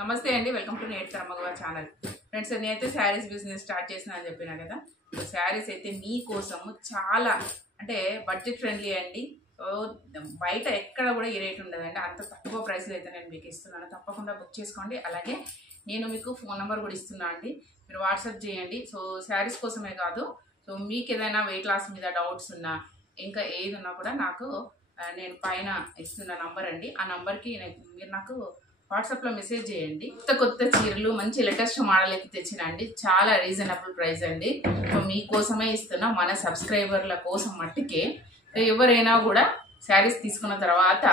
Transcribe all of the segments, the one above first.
నమస్తే అండి, welcome to నేర్తరమ్మగవ channel. Friends, నేనైతే శారీస్ బిజినెస్ స్టార్ట్ చేసిన అని చెప్పినా కదా. శారీస్ అయితే మీకోసము చాలా అంటే బడ్జెట్ ఫ్రెండ్లీ అండి. బయట ఎక్కడ కూడా ఈ రేట్ ఉండదండి. అంత తక్కువ ప్రైస్లో అయితే నేను మీకు ఇస్తున్నాను. తప్పకుండా బుక్ చేసుకోండి. అలాగే నేను మీకు ఫోన్ నెంబర్ కూడా ఇస్తున్నాను అండి, మీరు వాట్సాప్ చేయండి. సో శారీస్ కోసమే కాదు, సో మీకు ఏదైనా వెయిట్ లాస్ మీద డౌట్స్ ఉన్నా, ఇంకా ఏది ఉన్నా కూడా నాకు నేను పైన ఇస్తున్న నంబర్ అండి. ఆ నంబర్కి మీరు నాకు వాట్సాప్లో మెసేజ్ చేయండి. కొత్త చీరలు మంచి లేటెస్ట్ మోడల్ అయితే తెచ్చిన అండి. చాలా రీజనబుల్ ప్రైస్ అండి. సో మీకోసమే ఇస్తున్నా, మన సబ్స్క్రైబర్ల కోసం మట్టుకే. ఎవరైనా కూడా శారీస్ తీసుకున్న తర్వాత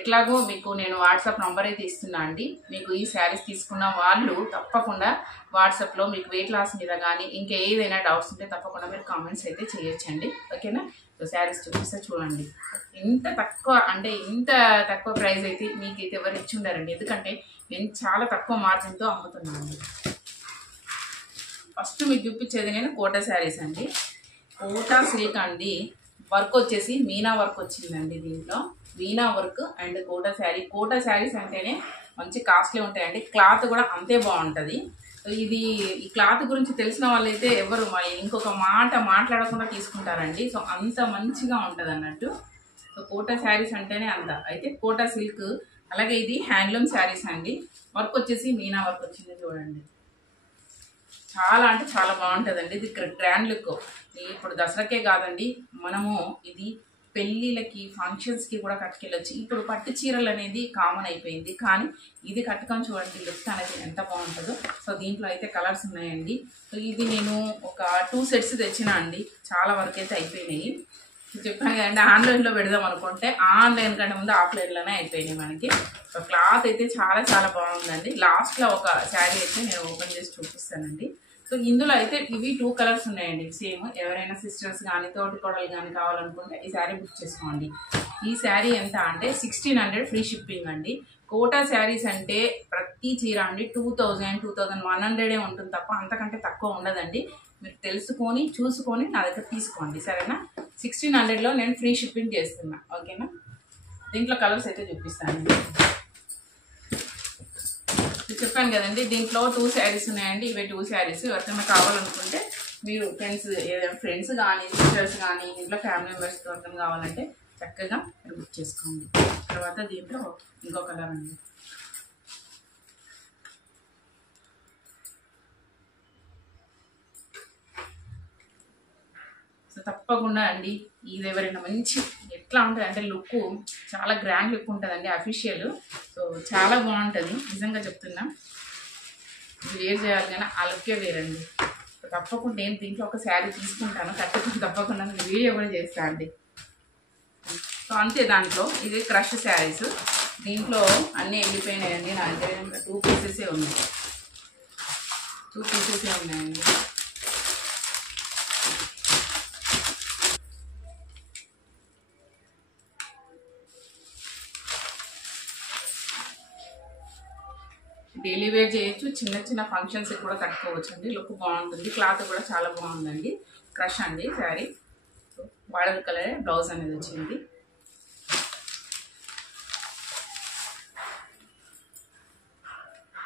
ఎట్లాగో మీకు నేను వాట్సాప్ నంబర్ అయితే ఇస్తున్నా అండి. మీకు ఈ శారీస్ తీసుకున్న వాళ్ళు తప్పకుండా వాట్సాప్లో మీకు వెయిట్ లాస్ మీద కానీ ఇంకా ఏదైనా డౌట్స్ ఉంటే తప్పకుండా మీరు కామెంట్స్ అయితే చేయొచ్చండి. ఓకేనా? సో శారీస్ చూపిస్తే చూడండి. ఇంత తక్కువ ప్రైస్ అయితే మీకైతే ఎవరు ఇచ్చి ఉండారండి. ఎందుకంటే నేను చాలా తక్కువ మార్జిన్తో అమ్ముతున్నాను. ఫస్ట్ మీకు చూపించేది నేను కోటా శారీస్ అండి. కోటా సిల్క్ అండి. వర్క్ వచ్చేసి మీనా వర్క్ వచ్చిందండి. దీంట్లో మీనా వర్క్ అండ్ కోటా శారీ. కోటా శారీస్ అంటేనే మంచి కాస్ట్లీ ఉంటాయండి. క్లాత్ కూడా అంతే బాగుంటుంది. ఈ క్లాత్ గురించి తెలిసిన వాళ్ళైతే ఎవరు ఇంకొక మాట మాట్లాడకుండా తీసుకుంటారండి. సో అంత మంచిగా ఉంటుంది అన్నట్టు. సో కోటా శారీస్ అంటేనే అంత. అయితే కోటా సిల్క్. అలాగే ఇది హ్యాండ్లూమ్ శారీస్ అండి. వర్క్ వచ్చేసి మీనా వర్క్ వచ్చింది చూడండి. చాలా అంటే చాలా బాగుంటుందండి. ఇది గ్రాండ్ లుక్. ఇప్పుడు దసరాకే కాదండి, మనము ఇది పెళ్ళిళ్ళకి ఫంక్షన్స్కి కూడా కట్టుకెళ్ళొచ్చు. ఇప్పుడు పట్టు చీరలు అనేది కామన్ అయిపోయింది, కానీ ఇది కట్టుకొని చూడండి లుక్ అనేది ఎంత బాగుంటుందో. సో దీంట్లో అయితే కలర్స్ ఉన్నాయండి. సో ఇది నేను ఒక 2 సెట్స్ తెచ్చినా అండి. చాలా వరకు అయితే అయిపోయినాయి. చెప్పాను కదండి, ఆన్లైన్లో పెడదాం అనుకుంటే ఆన్లైన్ కంటే ముందు ఆఫ్లైన్లోనే అయిపోయినాయి మనకి. సో క్లాత్ అయితే చాలా చాలా బాగుందండి. లాస్ట్లో ఒక శారీ అయితే నేను ఓపెన్ చేసి చూపిస్తానండి. సో ఇందులో అయితే ఇవి 2 కలర్స్ ఉన్నాయండి సేమ్. ఎవరైనా సిస్టర్స్ కానీ తోటి కోడలు కానీ కావాలనుకుంటే ఈ శారీ బుక్ చేసుకోండి. ఈ శారీ ఎంత అంటే 1600 ఫ్రీ షిప్పింగ్ అండి. కోటా శారీస్ అంటే ప్రతి చీర అండి 2000, 2100 ఉంటుంది తప్ప అంతకంటే తక్కువ ఉండదండి. మీరు తెలుసుకొని చూసుకొని నా దగ్గర తీసుకోండి, సరేనా? 1600లో నేను ఫ్రీ షిప్పింగ్ చేస్తున్నా. ఓకేనా? దీంట్లో కలర్స్ అయితే చూపిస్తానండి. చెప్పాను కదండి, దీంట్లో 2 శారీస్ ఉన్నాయండి. ఇవే 2 శారీస్. ఎవరికైనా కావాలనుకుంటే మీరు ఫ్రెండ్స్ కానీ సిస్టర్స్ కానీ ఇంట్లో ఫ్యామిలీ మెంబర్స్ ఎవరికైనా కావాలంటే చక్కగా బుక్ చేసుకోండి. తర్వాత దీంట్లో ఇంకో కలర్ అండి. సో తప్పకుండా అండి, ఇది ఎవరైనా మంచి ఎట్లా ఉంటుంది అంటే లుక్ చాలా గ్రాండ్ లుక్ ఉంటుందండి. అఫీషియల్. సో చాలా బాగుంటుంది, నిజంగా చెప్తున్నా. ఇది వేర్ చేయాలి కానీ ఆ లుక్కే వేరండి. సో తప్పకుండా నేను దీంట్లో ఒక శారీ తీసుకుంటాను, కట్టుకుని తప్పకుండా నేను వీడియో కూడా చేస్తాను అండి. సో అంతే. దాంట్లో ఇది క్రష్ శారీస్. దీంట్లో అన్నీ వెళ్ళిపోయినాయండి. నా దగ్గర 2 పీసెసే ఉన్నాయి. 2 పీసెసే ఉన్నాయండి. డైలీ వేర్ చేయొచ్చు, చిన్న చిన్న ఫంక్షన్స్కి కూడా కట్టుకోవచ్చు అండి. లుక్ బాగుంటుంది. క్లాత్ కూడా చాలా బాగుందండి. క్రష్ అండి శారీ. బార్డర్ కలర్ బ్లౌజ్ అనేది వచ్చింది.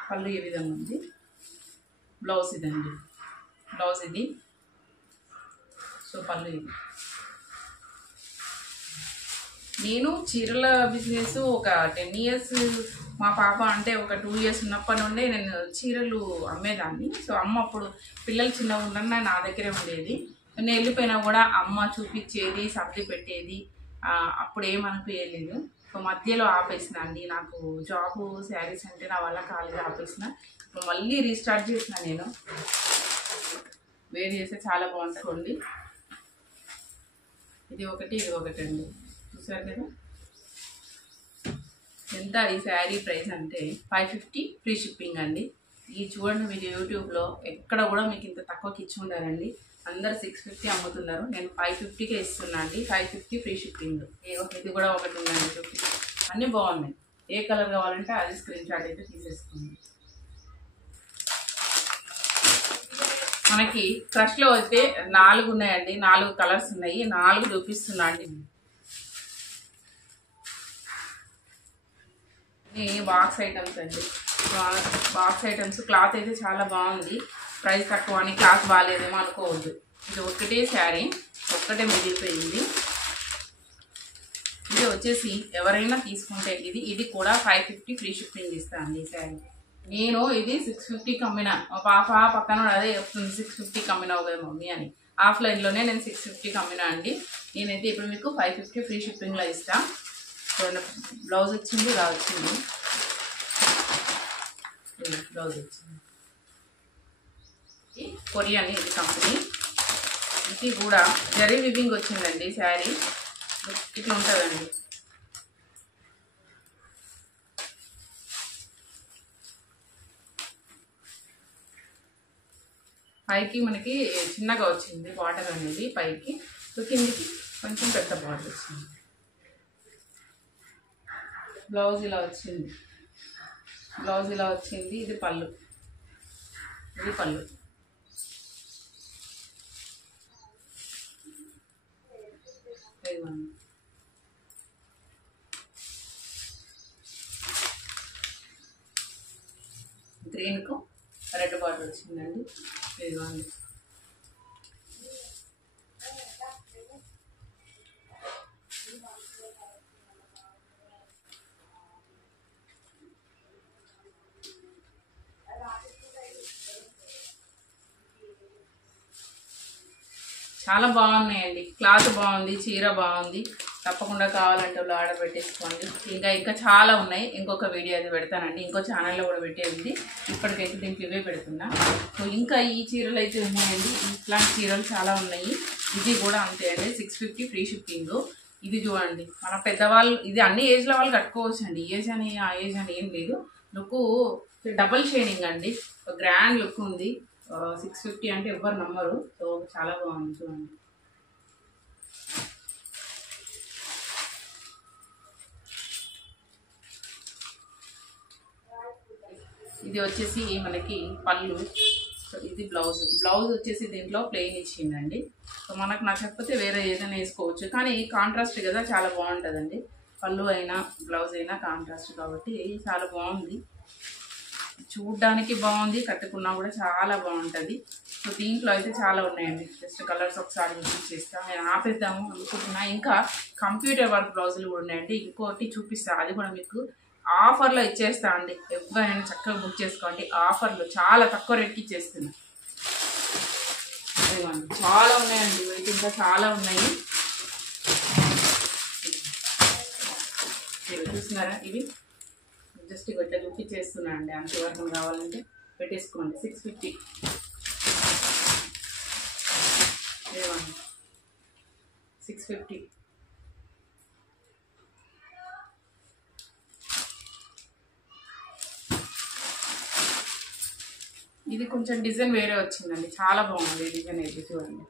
పళ్ళు ఈ విధంగా ఉంది. బ్లౌజ్ ఇదండి. బ్లౌజ్ ఇది. సో పళ్ళు ఇది. నేను చీరల బిజినెస్ ఒక 10 ఇయర్స్, మా పాప అంటే ఒక 2 ఇయర్స్ ఉన్నప్పటి నుండే నేను చీరలు అమ్మేదాన్ని. సో అమ్మ అప్పుడు పిల్లలు చిన్నగా ఉండన్నా నా దగ్గరే ఉండేది. నేను వెళ్ళిపోయినా కూడా అమ్మ చూపించేది, సర్ది పెట్టేది. అప్పుడు ఏమనిపించలేదు. సో మధ్యలో ఆపేసిన అండి. నాకు జాబు శారీస్ అంటే నా వల్ల కాలేజ్ ఆపేసిన. ఇప్పుడు మళ్ళీ రీస్టార్ట్ చేసిన. నేను వేర్ చేస్తే చాలా బాగుంటుంది. ఇది ఒకటి, ఇది ఒకటి అండి. చూసారు కదా ఎంత. ఈ శారీ ప్రైస్ అంటే 550 ఫ్రీ షిప్పింగ్ అండి. ఈ చూడండి, మీరు యూట్యూబ్లో ఎక్కడ కూడా మీకు ఇంత తక్కువకి ఇచ్చి ఉండారండి. అందరు 650 అమ్ముతున్నారు, నేను 550కే ఇస్తున్నా అండి. 550 ఫ్రీ షిప్పింగ్. ఇది కూడా ఒకటి ఉందండి. అన్నీ బాగున్నాయి. ఏ కలర్ కావాలంటే అది స్క్రీన్ షాట్ అయితే తీసేసుకోండి. మనకి క్రష్లో అయితే 4 ఉన్నాయండి. 4 కలర్స్ ఉన్నాయి. 4 చూపిస్తున్నా అండి. బాక్స్ ఐటమ్స్ అండి. Box items. క్లాత్ అయితే చాలా బాగుంది. ప్రైస్ తక్కువ అని క్లాత్ బాగాలేదేమో అనుకోవద్దు. ఇది ఒక్కటే శారీ, ఒక్కటే మిగిలిపోయింది. ఇది వచ్చేసి ఎవరైనా తీసుకుంటే ఇది కూడా 550 ఫ్రీ షిప్పింగ్ ఇస్తాను ఈ శారీ. నేను ఇది 650కి అమ్మిన. మా పాప పక్కన అదే చెప్తుంది 650కి అమ్మినావు కదా మమ్మీ అని. ఆఫ్లైన్లోనే నేను 650కి అమ్మినా అండి. నేనైతే ఇప్పుడు మీకు 550 ఫ్రీ షిప్పింగ్లో ఇస్తాను. బ్లౌజ్ వచ్చింది, ఇలా వచ్చింది బ్లౌజ్ వచ్చింది. కొరియన్ ఇది కంపెనీ. ఇది కూడా జరీ వివింగ్ వచ్చిందండి శారీ. ఇట్లా ఉంటుందండి. పైకి మనకి చిన్నగా వచ్చింది బార్డర్ అనేది పైకి, కిందికి కొంచెం పెద్ద బార్డర్ వచ్చింది. బ్లౌజ్ ఇలా వచ్చింది. ఇది పళ్ళు. గ్రీన్కు రెడ్ బార్డర్ వచ్చిందండి. ఇదిగోండి. చాలా బాగున్నాయండి. క్లాత్ బాగుంది, చీర బాగుంది. తప్పకుండా కావాలంటే వాళ్ళు ఆర్డర్ పెట్టేసుకోండి. ఇంకా చాలా ఉన్నాయి. ఇంకొక వీడియో అది పెడతానండి. ఇంకో ఛానల్లో కూడా పెట్టేది. ఇప్పటికైతే దీనికి ఇవే పెడుతున్నా. సో ఇంకా ఈ చీరలు అయితే ఉన్నాయండి. ఇట్లాంటి చీరలు చాలా ఉన్నాయి. ఇది కూడా అంతే అండి, 650 ఫ్రీ షిప్పింగ్. ఇది చూడండి, మన పెద్దవాళ్ళు, ఇది అన్ని ఏజ్ల వాళ్ళు కట్టుకోవచ్చు అండి. ఏజ్ అని ఆ ఏజ్ అని ఏం లేదు. లుక్ డబల్ షైనింగ్ అండి, గ్రాండ్ లుక్ ఉంది. 650 అంటే ఎవ్వరు నమ్మరు. సో చాలా బాగుంది చూడండి. ఇది వచ్చేసి మనకి పళ్ళు. సో ఇది బ్లౌజ్ వచ్చేసి దీంట్లో ప్లెయిన్ ఇచ్చిందండి. సో మనకు నచ్చకపోతే వేరే ఏదైనా వేసుకోవచ్చు, కానీ కాంట్రాస్ట్ కదా చాలా బాగుంటుందండి. పళ్ళు అయినా బ్లౌజ్ అయినా కాంట్రాస్ట్ కాబట్టి చాలా బాగుంది. చూడ్డానికి బాగుంది, కట్టుకున్నా కూడా చాలా బాగుంటుంది. సో దీంట్లో అయితే చాలా ఉన్నాయండి. జస్ట్ కలర్స్ ఒకసారి చూపించేస్తాను. నేను ఆపేద్దాము అనుకుంటున్నా. ఇంకా కంప్యూటర్ వర్క్ బ్లౌజులు కూడా ఉన్నాయండి. ఇంకోటి చూపిస్తాను, అది కూడా మీకు ఆఫర్లో ఇచ్చేస్తా అండి. ఎవరైనా చక్కగా బుక్ చేసుకోండి. ఆఫర్లో చాలా తక్కువ రేట్కి ఇచ్చేస్తున్నా. చాలా ఉన్నాయండి, వెయిట్ ఇంకా చాలా ఉన్నాయి. చూస్తున్నారా, ఇవి జస్ట్ ఇట్లా చూపించేస్తున్నా అండి. అంతవరకు కావాలంటే పెట్టేసుకోండి. 650 650. ఇది కొంచెం డిజైన్ వేరే వచ్చిందండి, చాలా బాగుంది డిజైన్ అయితే చూడండి.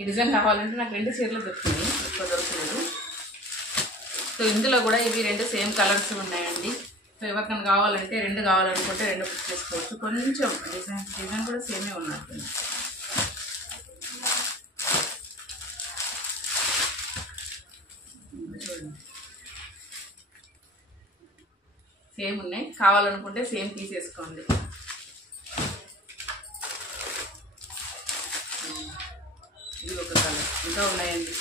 ఈ డిజైన్ కావాలంటే నాకు 2 చీరలు దొరుకుతున్నాయి, ఎక్కువ దొరకలేదు. సో ఇందులో కూడా ఇవి 2 సేమ్ కలర్స్ ఉన్నాయండి. సో ఎవరికైనా కావాలంటే 2 కావాలనుకుంటే 2 బుక్ చేసుకోవచ్చు. కొంచెం డిజైన్ కూడా సేమే ఉన్నట్టుంది. చూడండి, సేమ్ ఉన్నాయి. కావాలనుకుంటే సేమ్ తీసేసుకోండి. ఇది ఒక కలర్. ఇంకా ఉన్నాయండి,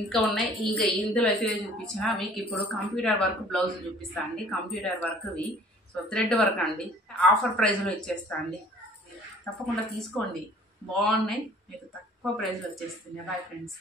ఇంకా ఉన్నాయి. ఇంకా ఇందులో అయితే చూపించిన మీకు ఇప్పుడు కంప్యూటర్ వర్క్ బ్లౌజ్ చూపిస్తా అండి. కంప్యూటర్ వర్క్వి. సో థ్రెడ్ వర్క్ అండి, ఆఫర్ ప్రైస్లో ఇచ్చేస్తా అండి. తప్పకుండా తీసుకోండి, బాగున్నాయి. మీకు తక్కువ ప్రైస్లో వచ్చేస్తుంది. Bye friends.